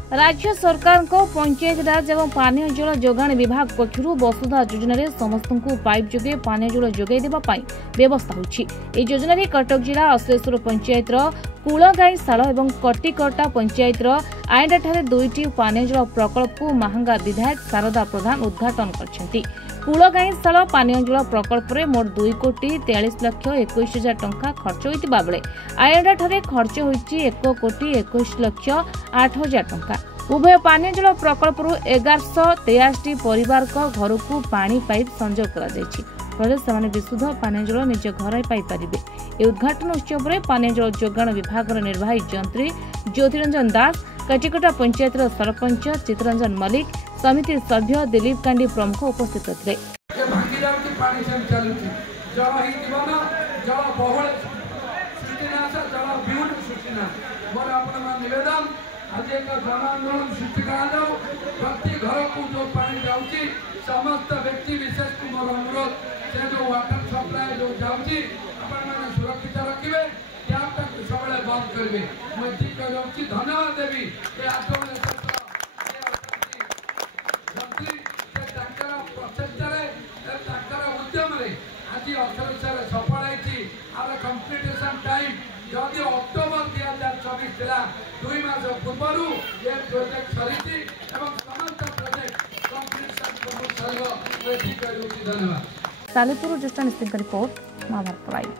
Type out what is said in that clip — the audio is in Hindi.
राज्य सरकार को पंचायत राज एवं पानीय जल जोगाण विभाग पक्षर वसुधा योजन समस्त को पाइप जोगे पानीय जल जोगाई देवाई व्यवस्था होछि। योजन कटक जिला अश्लेश्वर पंचायत कूलगाईशाल और कटिकटा पंचायत आईडाठारे 2टी पानीय जल प्रकल्प को महांगा विधायक शारदा प्रधान उद्घाटन करछन्ति। कूलगाईशाल पानीय जल प्रकल्प में मोट 2,43,21,000 टंका खर्च होइतिबा बेले आईडाठारे खर्च होइछि 1,21,08,000 टंका। उभय पानीय जल प्रकल्प 1183 परिवार घर को पानी पाइप संजोग कर विशुद्ध पानीय जल निज घर पाइपर। यह उद्घाटन उत्सव में पानीय जल जोगाण विभाग निर्वाही जंत्री ज्योतिरंजन दास, कटिकटा पंचायत सरपंच चित्ररंजन मल्लिक, समिति सभ्य दिलीप कांडी प्रमुख उपस्थित थे। आज एक जनांदोलन सृष्टि प्रति घर को जो पानी जाऊँगी समस्त व्यक्ति विशेष को मोर अनुरोध से जो वाटर सप्लाई जो जाऊँगी मैंने सुरक्षित रखिए टैप सब बंद करेंगे। मुझे धन्यवाद देवी उद्यम आज अक्षर सफल होती कंप्लीटेशन टाइम जदि अक्टोबर 2024 था 2 मास पूर्व ये प्रोजेक्ट सरी समस्त प्रोजेक्ट कंप्लीट। धन्यवाद। सालेपुर ज्येष्ठ निश्चित रिपोर्ट महाभारत लाइव।